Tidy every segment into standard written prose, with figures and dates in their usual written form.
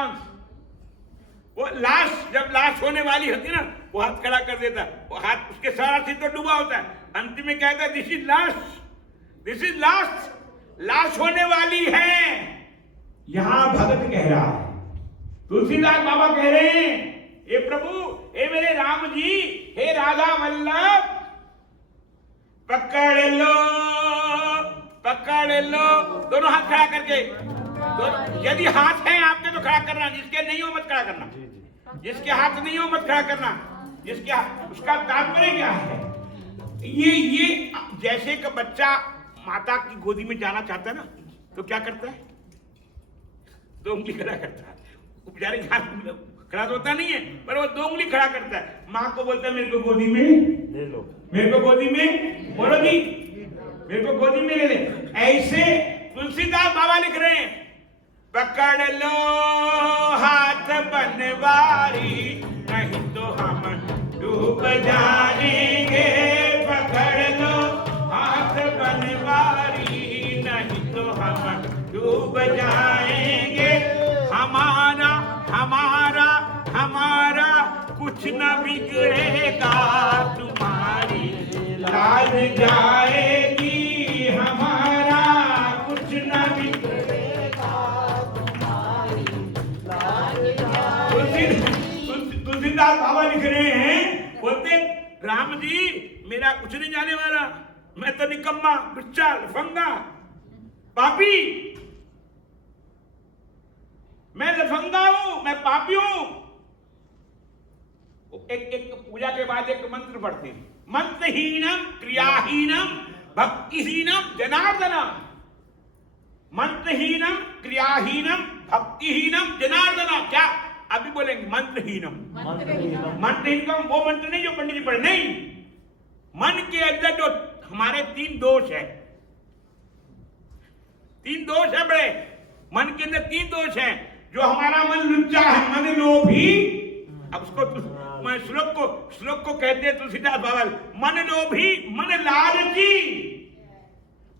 Chance. वो लाश, जब लाश होने वाली होती ना, वो हाथ खड़ा कर देता, वो हाथ उसके सारा सिर तो डूबा होता है, अंतिम में कहता है दिस इज लाश, दिस इज लाश, लाश होने वाली है। यहां भगत कह रहा है, तुलसीदास बाबा कह रहे हैं, हे प्रभु, हे मेरे राम जी, हे राधा वल्लभ, पकड़ लो, पकड़ लो, दोनों हाथ खड़ा करके। यदि हाथ है आपके तो खड़ा करना, जिसके नहीं हो मत खड़ा करना, जिसके हाथ नहीं हो मत खड़ा करना, जिसके उसका तात्पर्य क्या है? ये जैसे कि बच्चा माता की गोदी में जाना चाहता है ना, तो क्या करता है? दो उंगली खड़ा करता है, बेचारे हाथ खड़ा तो होता नहीं है, पर वो दो उंगली खड़ा करता है। माँ को बोलता है मेरे को गोदी में ले लो, मेरे को गोदी में, बोलो जी, मेरे को गोदी में ले ले। ऐसे तुलसीदास बाबा लिख रहे हैं, पकड़ लो हाथ बनवारी, नहीं तो हम डूब जाएंगे, पकड़ लो हाथ बनवारी, नहीं तो हम डूब जाएंगे। हमारा हमारा हमारा कुछ न बिगड़ेगा, तुम्हारी लाज जाएगी, हमारा कुछ न बिगड़ेगा, तुम्हारी लाज जाएगी। तुलसीदास बाबा लिख रहे हैं, बोलते राम जी मेरा कुछ नहीं जाने वाला, मैं तो निकम्मा, लुच्चा, लफंगा, पापी, मैं लफंगा हूं, मैं पापी हूं। एक पूजा के बाद एक मंत्र पढ़ते हैं, मंत्रहीनम क्रियाहीनम भक्तिहीनम जनार्दना, मंत्रहीनम क्रियाहीनम भक्तिहीनम जनार्दना। क्या अभी बोलेंगे? मंत्रहीनम, मंत्रहीनम वो मंत्र नहीं जो पंडित जी पढ़े, नहीं, मन के अंदर जो हमारे तीन दोष है, तीन दोष है बड़े, मन के अंदर तीन दोष हैं। जो हमारा मन लुच्चा है, मन लोभी, अब उसको मैं श्लोक को कहते हैं तुलसीदास बाबा, मन लोभी, मन लालची,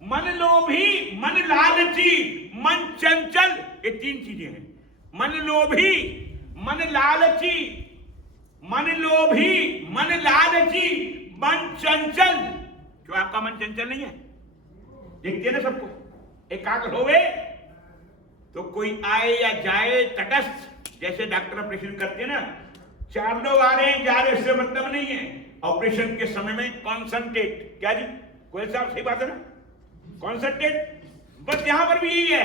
मन लोभी, मन लालची, मन चंचल, ये तीन चीजें हैं। मन लोभी, मन लालची, मन लोभी, मन लालची, मन चंचल। क्यों आपका मन चंचल नहीं है? देखते हैं ना सबको, एकाग्र होवे तो कोई आए या जाए तटस्थ, जैसे डॉक्टर ऑपरेशन करते हैं ना, चार लोग आ रहे हैं जा रहे, उससे मतलब नहीं है। ऑपरेशन के समय में कॉन्संट्रेट, क्या जी कोई साहब सही बात है ना, कॉन्संट्रेट, बस यहां पर भी यही है।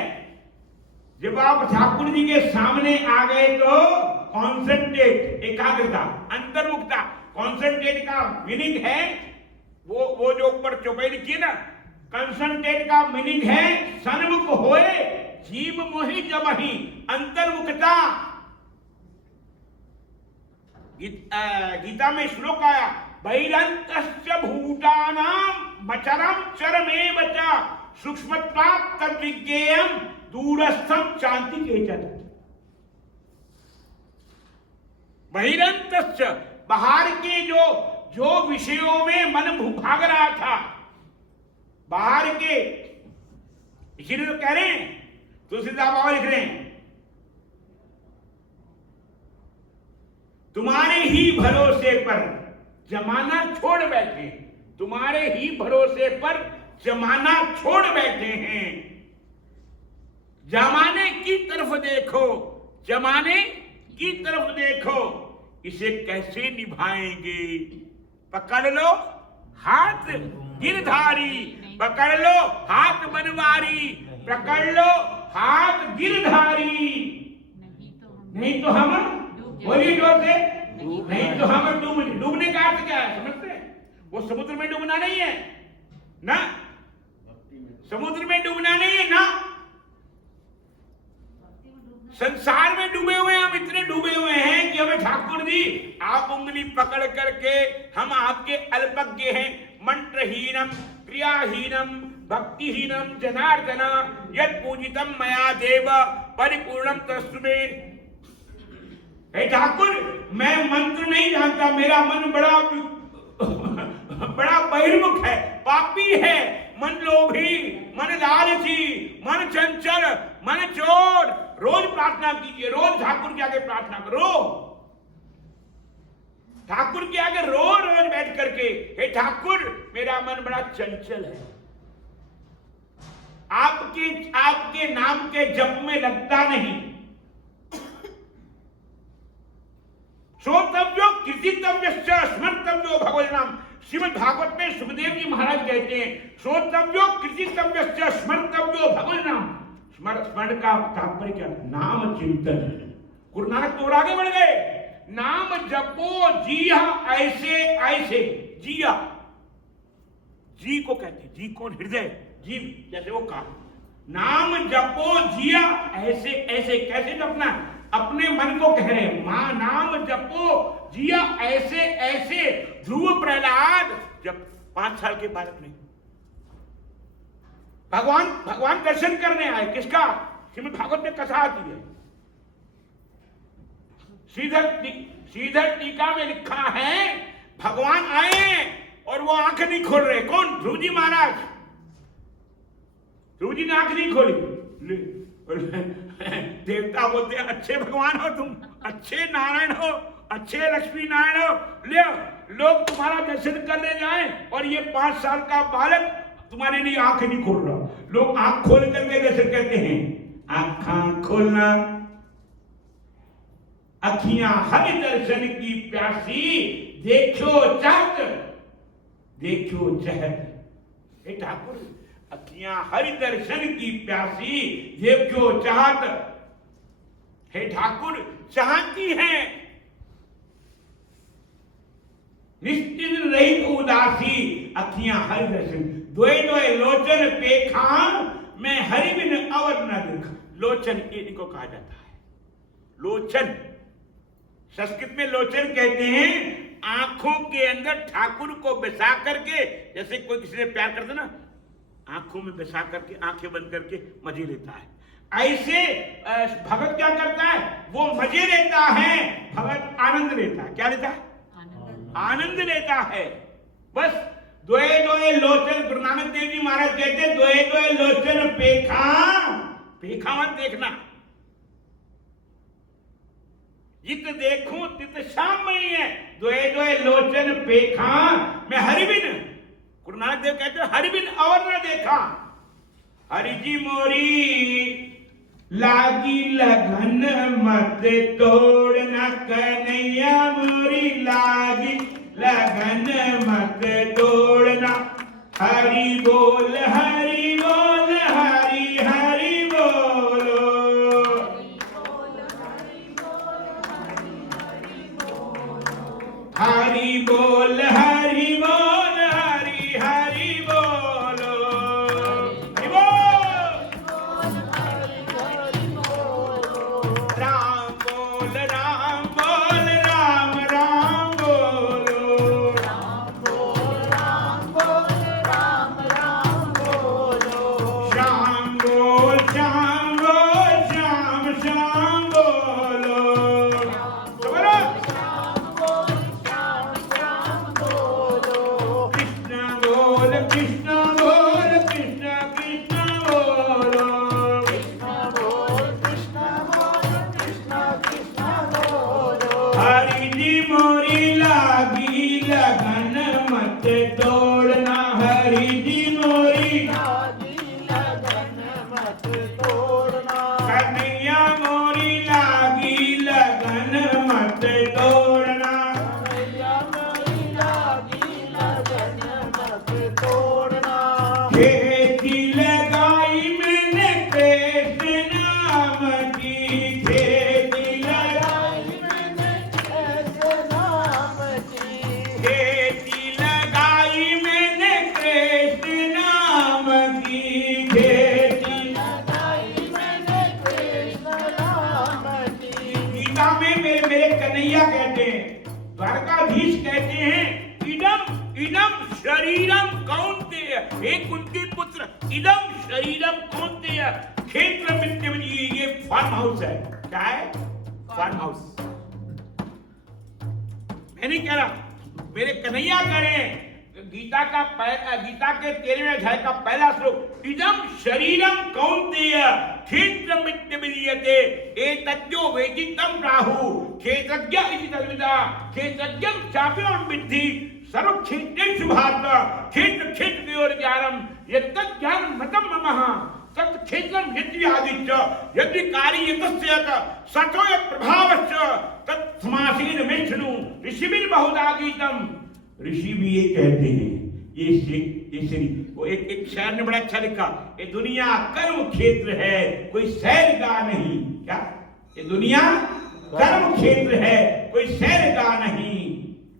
जब आप ठाकुर जी के सामने आ गए तो कॉन्संट्रेट, एकाग्रता, अंतर्मुखता। कॉन्संट्रेट का मीनिंग है वो जो ऊपर चौपाई लिखी है ना, कंसंट्रेट का मीनिंग है सन्मुख होए, जीव मोहि जमहि, अंतर्मुखता। गीता में श्लोक आया, बहिरंतस्य भूतानां मचरम चरमेव च सूक्ष्मत्वात् तद्विज्ञेयं दूरस्थं शांति केचन। बहिरंतस्य, बाहर के जो विषयों में मन भाग रहा था, बाहर के, इसीलिए तो कह रहे हैं, तुलसीदास बाबा लिख रहे हैं, तुम्हारे ही भरोसे पर जमाना छोड़ बैठे, तुम्हारे ही भरोसे पर जमाना छोड़ बैठे हैं। जमाने की तरफ देखो, जमाने की तरफ देखो, इसे कैसे निभाएंगे? पकड़ लो हाथ गिरधारी, पकड़ लो हाथ बनवारी, पकड़ लो हाथ गिरधारी, नहीं तो हम, बोलिए जोर से, नहीं तो हम डूबने का अर्थ क्या है समझते हैं? वो समुद्र में डूबना नहीं है ना, समुद्र में डूबना नहीं है ना, संसार में डूबे हुए, हम इतने डूबे हुए हैं कि हमें ठाकुर जी आप उंगली पकड़ करके, हम आपके अल्पज्ञ हैं, मंत्रहीनम क्रियाहीनम भक्तिहीनम जनार्दन यद पूजितम मया देव परिपूर्णम तस्मै। हे ठाकुर, मैं मंत्र नहीं जानता, मेरा मन बड़ा बहिर्मुख है, पापी है, मन लोभी, मन लालची, मन चंचल, मन छोड़, रोज प्रार्थना कीजिए, रोज ठाकुर के आगे प्रार्थना करो, ठाकुर के आगे रोज रोज बैठ करके, हे ठाकुर मेरा मन बड़ा चंचल है, आपके नाम के जप में लगता नहीं, श्रोतव्यो कीर्तितव्यश्च स्मर्तव्यो भगवत नाम। श्रीमद् भागवत में सुखदेव जी महाराज कहते हैं, श्रोतव्यो कीर्तितव्यश्च स्मर्तव्यो भगवत नाम। स्मरण का तात्पर्य क्या? नाम चिंतन। गुरु नानक तो आगे बढ़ गए, नाम जपो जिया ऐसे ऐसे। जिया, जी को कहते, जी कौन? हृदय, जीव, जैसे वो काम। नाम जपो जिया ऐसे ऐसे। कैसे जपना? अपने मन को कह रहे हैं, मां नाम जपो जिया ऐसे ऐसे। ध्रुव प्रहलाद जब 5 साल के बालक ने भगवान दर्शन करने आए, किसका? श्रीमद् भागवत में कथा आती है, श्रीधर टीका में लिखा है, भगवान आए और वो आंख नहीं खोल रहे। कौन? ध्रुव जी महाराज। ध्रुव जी ने आंख नहीं खोली। देवता बोलते हैं, अच्छे भगवान हो तुम, अच्छे नारायण हो, अच्छे लक्ष्मी नारायण हो, ले लोग तुम्हारा दर्शन करने जाएं और ये 5 साल का बालक तुम्हारे लिए आंख नहीं खोल रहा। लोग आंख खोल करके दर्शन करते हैं। आंखा खोलना, अखियां हरि दर्शन की प्यासी, देखो चाहत देखो चहत। हे ठाकुर, अखियां हरि दर्शन की प्यासी, देखो चाहत। हे ठाकुर, चाहती हैं निश्चित रहित उदासी, अखियां हरि दर्शन। दोए दोए लोचन पेखा, मैं हरि बिन अवर न देखा। लोचन इनको कहा जाता है, लोचन। संस्कृत में लोचन कहते हैं आंखों के अंदर ठाकुर को बसा करके, जैसे कोई किसी से प्यार करते ना, आंखों में बसा करके आंखें बंद करके मजे लेता है, ऐसे भगत क्या करता है? वो मजे लेता है, भगत आनंद लेता है। क्या लेता है? आनंद लेता है। बस दोए दोए लोचन, गुरु नानक देव जी महाराज कहते, दोए दोए लोचन पेखा, पेखा मत देखना, जित देखूं तित श्याम मई है। दोए दोए लोचन पेखा, मैं हरि बिन, गुरु नानक देव कहते हैं, हरि बिन और न देखा। हरि जी मोरी लागी लगन मत तोड़ना, कन्हैया मोरी लागी लगन मत तोड़ना। हरि बोल हरि बोल, हरि हरि बोलो, हरि बोल हरि बोल, हरि हरि बोलो। राम बोल राम बोल, राम राम बोलो। राम बोल राम बोल, राम राम बोलो। श्याम बोल श्याम बोल, श्याम श्याम बोलो। बोलो श्याम बोल, श्याम श्याम बोलो। कृष्ण बोल कृष्ण बोल, कृष्ण कृष्ण बोलो। कृष्ण बोल, कृष्ण बोल, कृष्ण कृष्ण बोलो। हरि जी मोरी लागी लगन मत तोड़ना, हरि जी मोरी लागी लगन मत तोड़ना। कन्हैया मोरी लागी लगन मत तोड़ना। कन्हैया मोरी लागी लगन मत तोड़ना। खेती लगाई मैंने कृष्ण नाम की, खेती लगाई, मैंने ऐसे नाम की। खेती लगाई मैंने कृष्ण नाम की, खेती। लगाई मैंने कृष्ण नाम की। गीता में मेरे कन्हैया कहते हैं, द्वारकाधीश कहते हैं, इदम इदम शरीरम कौन्तेय, हे कुंती पुत्र, इदम शरीरम कौन्तेय क्षेत्र मित्यम। ये फार्म हाउस है। क्या है? Farm house. मैं नहीं कह रहा, मेरे कन्हैया कह रहे हैं, गीता के 13वें अध्याय का पहला श्लोक, इदम शरीरम कौन्तेय क्षेत्रमित्य विलीयते एतद्यो वेदितं प्राहु क्षेत्रज्ञ इति तद्विदा क्षेत्रज्ञं चाप्यं विद्धि सर्व क्षेत्रेषु भारत क्षेत्र क्षेत्रयोर्ज्ञानम् यत्तत् ज्ञानं मतं ममः तत् क्षेत्रं यद्यादित्य यद्विकारी यतस्य सतो यत्प्रभावश्च तत् समासेन मे शृणु ऋषिभिर्बहुधा गीतम्। ऋषि भी ये कहते हैं, ये वो एक शायर ने बड़ा अच्छा लिखा, ये दुनिया कर्म क्षेत्र है कोई सैरगाह नहीं। क्या ये दुनिया कर्म क्षेत्र है कोई सैरगाह नहीं,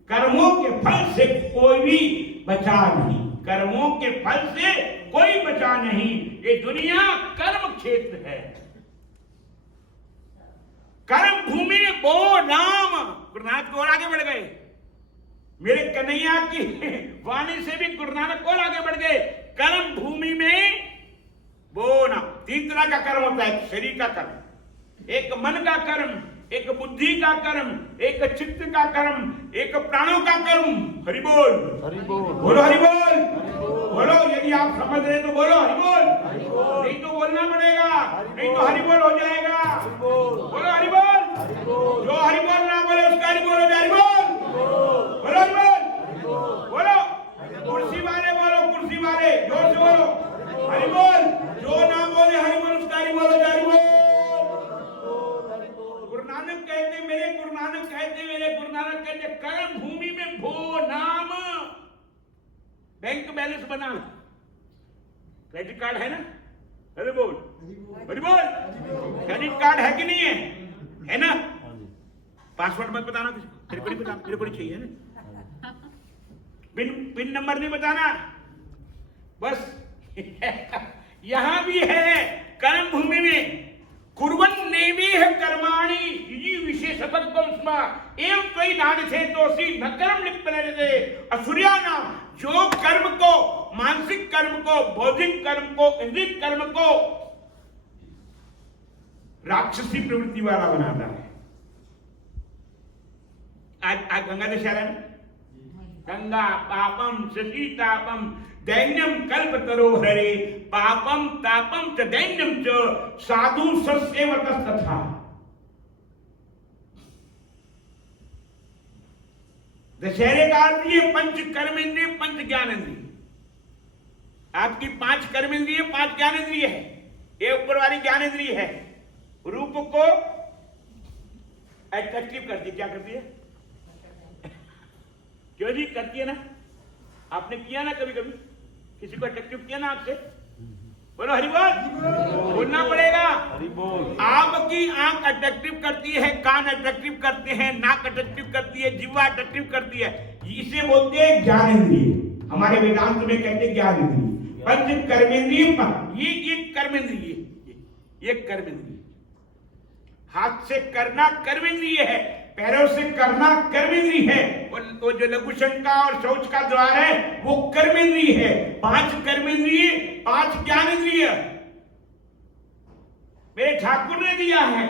कर्मों के फल से कोई भी बचा नहीं, कर्मों के फल से कोई बचा नहीं, ये दुनिया कर्म क्षेत्र है। कर्म भूमि में बो नाम, गुरु नानक को और आगे बढ़ गए, मेरे कन्हैया की वाणी से भी गुरु नानक और आगे बढ़ गए। कर्म भूमि में बोना, 3 तरह का कर्म होता है, शरीर का कर्म, एक मन का कर्म, एक बुद्धि का कर्म, एक चित्त का कर्म, एक प्राणों का कर्म। हरि बोल, बोलो हरि बोल, बोलो। यदि आप समझ रहे तो बोलो हरि बोल, नहीं तो बोलना पड़ेगा, नहीं तो हरि बोल हो जाएगा। बोलो हरि बोल, जो हरि बोल ना बोले उसका हरि बोल हो जाए। हरि बोल, बोलो हरि बोल, बोलो। कुर्सी वाले बोलो, कुर्सी वाले जोर से बोलो हरि बोल, जो ना बोले हरि बोल उसका हरि बोल हो जाए। हरि बोल। गुरु नानक कहते, मेरे गुरु नानक कहते कर्म भूमि में भो नाम। बैंक बैलेंस बना, क्रेडिट कार्ड है ना, अरे बोल हरि बोल। क्रेडिट कार्ड है कि नहीं है, है ना? पासवर्ड मत बताना, तेरे को नहीं बताना, तेरे को नहीं चाहिए ना, पिन नंबर नहीं बताना बस। यहां भी है कर्म भूमि में, कुर्वन् नेवेह कर्माणि यदि विशेषतत्वं स्म एवं त्वयि नादसे दोषी न कर्म लिप्यते असुर्यानाम। जो कर्म को, मानसिक कर्म को, बौद्धिक कर्म को, इंद्रिय कर्म को राक्षसी प्रवृत्ति वाला बनाता है। आज गंगा दशहरा में गंगा पापम शशीतापम दैन्यम कल्पतरो हरे पापम तापम च दैन्यम च साधु ससेवतस्तथा। दशहरे का अर्थ ये पंच कर्मेंद्रिय, पंच ज्ञानेंद्रिय। आपकी 5 कर्मेंद्रिय, 5 ज्ञानेंद्रिय है। ये ऊपर वाली ज्ञानेंद्रिय है, रूप को अट्रैक्टिव करती है। क्या करती है? क्यों जी करती है ना? आपने किया ना कभी कभी, किसी को अट्रैक्टिव किया ना आपसे? बोलो हरि बोल, बोलना पड़ेगा। आपकी आंख अट्रैक्टिव करती है, कान अट्रैक्टिव करते हैं, नाक अट्रैक्टिव करती है, जीवा अट्रैक्टिव करती है। इसे बोलते हैं ज्ञानेंद्रिय। हमारे वेदांत में कहते हैं ज्ञानेंद्रिय, पंच कर्मेंद्रिय। ये कर्मेंद्रिय, ये कर्मेंद्रिय। हाथ से करना कर्मेंद्रिय है, पैरों से करना कर्मेंद्रिय है। वो जो लघु शंका और शौच का द्वार है वो कर्मेंद्रिय है। 5 कर्मेंद्रिय, 5 ज्ञानेंद्रिय मेरे ठाकुर ने दिया है।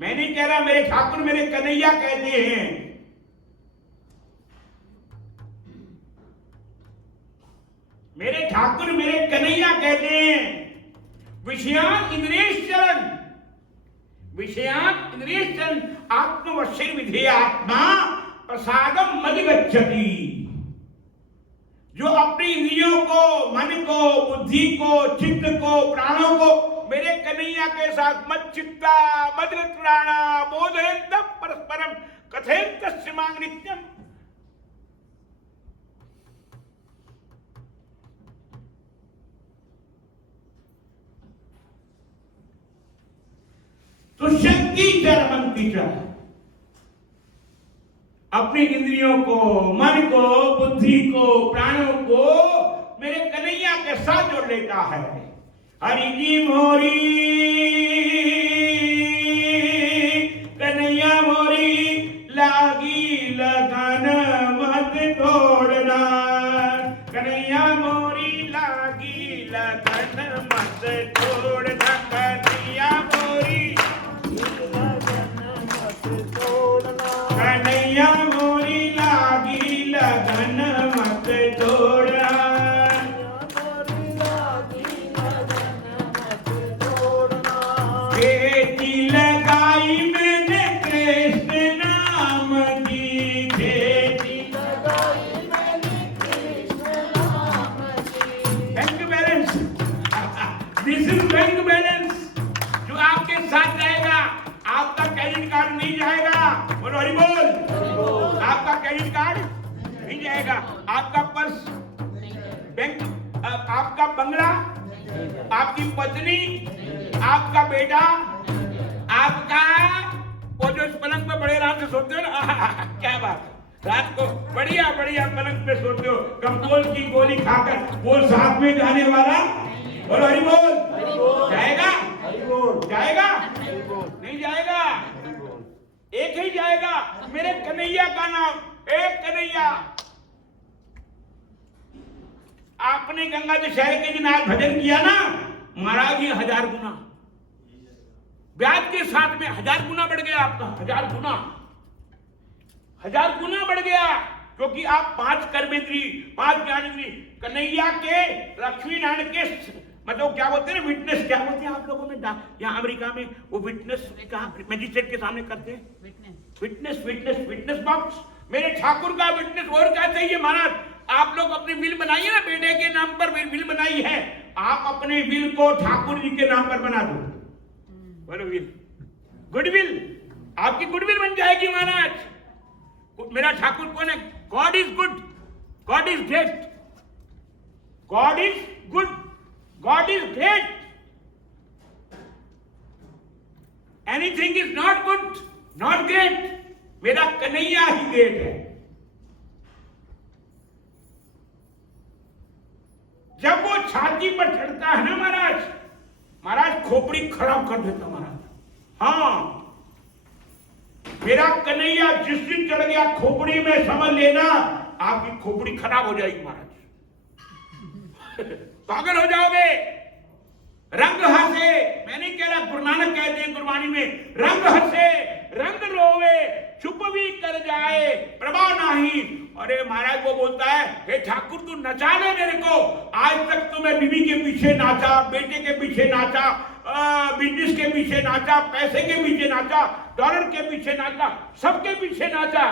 मैं नहीं कह रहा, मेरे ठाकुर, मेरे कन्हैया कहते हैं। मेरे ठाकुर, मेरे कन्हैया कहते हैं, विषयान इंद्रियश्चरण, विषयान इंद्रियश्चरण आत्मवश्य विधेय आत्मा प्रसादम मदिगच्छति। जो अपनी इंद्रियों को, मन को, बुद्धि को, चित्त को, प्राणों को मेरे कन्हैया के साथ मत चित्ता मदगत प्राणा बोधयन्त परस्परम कथयन्त मांग नित्यम। तो शक्ति चरमंती च, अपनी इंद्रियों को, मन को, बुद्धि को, प्राणों को मेरे कन्हैया के साथ जोड़ लेता है। हरि जी मोरी कन्हैया मोरी लागी लगन मत तोड़ना, कन्हैया मोरी लागी लगन मत तोड़ना, कन्हैया मोरी कन्हैया मोरी लागी लगन मत आपका पर्स, बैंक, आपका बंगला, आपकी पत्नी, आपका बेटा, आपका वो जो इस पलंग पे बड़े आराम से सोते हो ना, क्या बात है, रात को बढ़िया बढ़िया पलंग पे सोते हो, कंपोल की गोली खाकर, वो साथ में जाने वाला, बोलो हरि बोल, जाएगा, जाएगा, नहीं जाएगा, एक ही जाएगा, मेरे कन्हैया का नाम, एक कन्हैया। आपने गंगा दशहरे के दिन आज भजन किया ना, महाराज ये 1000 गुना ब्याज के साथ में 1000 गुना बढ़ गया आपका, 1000 गुना बढ़ गया, क्योंकि आप 5 कर्मेंद्री, 5 ज्ञानेंद्री, कन्हैया के, लक्ष्मी नारायण के, मतलब क्या बोलते हैं विटनेस, क्या बोलते हैं आप लोगों में यहाँ अमेरिका में वो विटनेस कहाँ मैजिस्ट्रेट के सामने करते हैं, विटनेस बॉक्स, मेरे ठाकुर का विटनेस। और क्या चाहिए महाराज, आप लोग अपनी विल बनाइए ना, बेटे के नाम पर विल बनाई है, आप अपने विल को ठाकुर जी के नाम पर बना दो, बोलो विल, गुडविल, आपकी गुडविल बन जाएगी महाराज। मेरा ठाकुर कौन है? God is good, God is great, God is good, God is great, anything is not good, not great, मेरा कन्हैया ही ग्रेट है। जब वो छाती पर चढ़ता है ना महाराज, महाराज खोपड़ी खराब कर देता महाराज। हाँ, मेरा कन्हैया जिस दिन चढ़ गया खोपड़ी में, समझ लेना आपकी खोपड़ी खराब हो जाएगी महाराज, पागल हो जाओगे। रंग हंसे, मैं नहीं कह रहा, गुरु नानक कहते हैं गुरबानी में, रंग हंसे रंग रोवे चुप भी कर जाए प्रभा नहीं। अरे महाराज वो बोलता है, हे ठाकुर तू नचा ले मेरे को, आज तक तो मैं बीवी के पीछे नाचा, बेटे के पीछे नाचा, बिजनेस के पीछे नाचा, पैसे के पीछे नाचा, डॉलर के पीछे नाचा, सबके पीछे नाचा,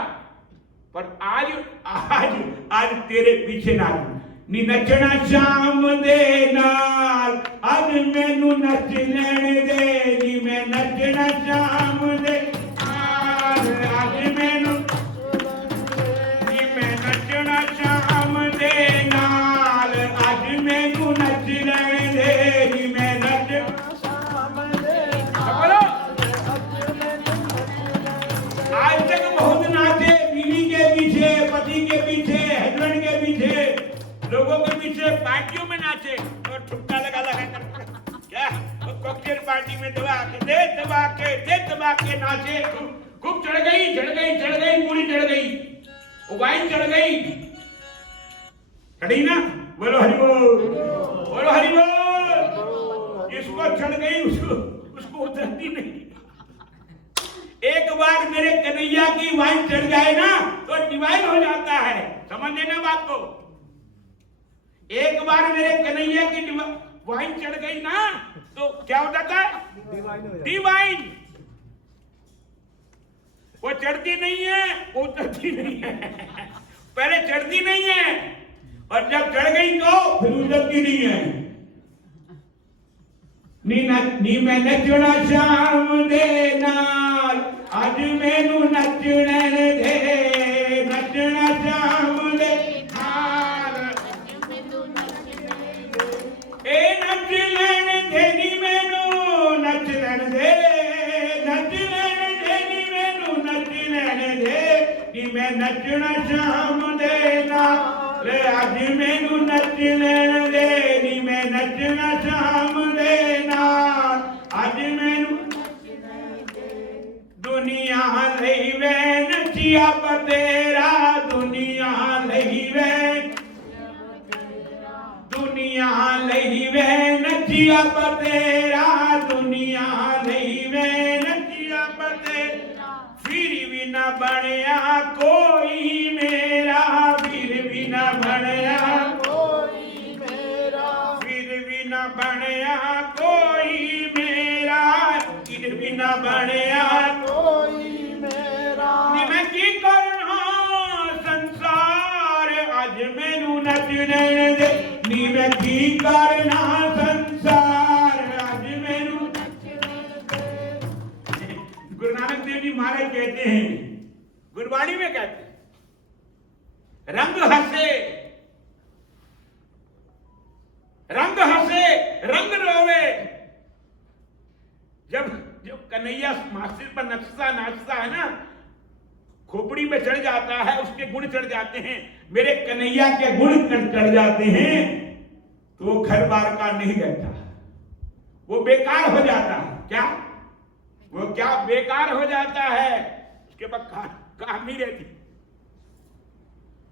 पर आज आज आज तेरे पीछे नाचू। नी नचना शाम दे नाल, आज मैनू नच लैण दे, नी मैं नचना शाम दे नाल, आज मैनू, नी मैं नचना शाम दे नाल, आज मैनू नच लैण दे, नी मैं नच शाम दे नाल। आज तक बहुत नाचे, बीवी के पीछे, पति के पीछे, हस्बैंड के पीछे, लोगों के पीछे, पार्टियों में नाचे और ठुक्का लगा कर, क्या कॉकटेल पार्टी में दबा के नाचे, खूब चढ़ गई, पूरी चढ़ गई, वाइन चढ़ गई, चढ़ी ना, बोलो हरि बोल, बोलो हरि बोल। जिसको चढ़ गई उसको उतरती नहीं। एक बार मेरे कन्हैया की वाइन चढ़ जाए ना तो डिवाइन हो जाता है, समझ लेना बात को। एक बार मेरे कन्हैया की वाइन चढ़ गई ना तो क्या हो जाता है? डिवाइन। वो चढ़ती नहीं है, वो उतरती नहीं है, पहले चढ़ती नहीं है और जब चढ़ गई तो फिर उतरती नहीं है। नी मैं नचना शाम दे नाल, आज मैनू नचने दे, नचना शाम दे नाल, ए नच लैण दे, नी मैनू नच लैण दे, नच लैण दे, नी मैनू नच लैण दे, नी मैं नचना शाम दे नाल, आज मैनू नच लैण दे, नी मैं नचना शाम दे नाल, आज मैनू दुनिया लई वे नचिया बतेरा, दुनिया लई वे, दुनिया लई वे नचिया बतेरा, दुनिया लई वे नचिया बतेरा, फिर भी न बनया कोई मेरा, फिर भी न बनया कोई मेरा, फिर भी न बनया कोई मेरा, फिर भी न बनया कोई मेरा। मैं की करना संसार, आज मैनू नचने दे, नी मैं की करना संसार, आज मैनू नचने दे। गुरु नानक देव जी महाराज कहते हैं, गुरबाणी में कहते हैं, रंग हंसे, रंग हंसे, रंग रोवे। जब कन्हैया मास्टर पर नाचता है ना, खोपड़ी पे चढ़ जाता है, उसके गुण चढ़ जाते हैं, मेरे कन्हैया के गुण चढ़ जाते हैं, तो वो घर बार का नहीं रहता, वो बेकार हो जाता है। क्या वो क्या बेकार हो जाता है, उसके बाद काम नहीं रहती।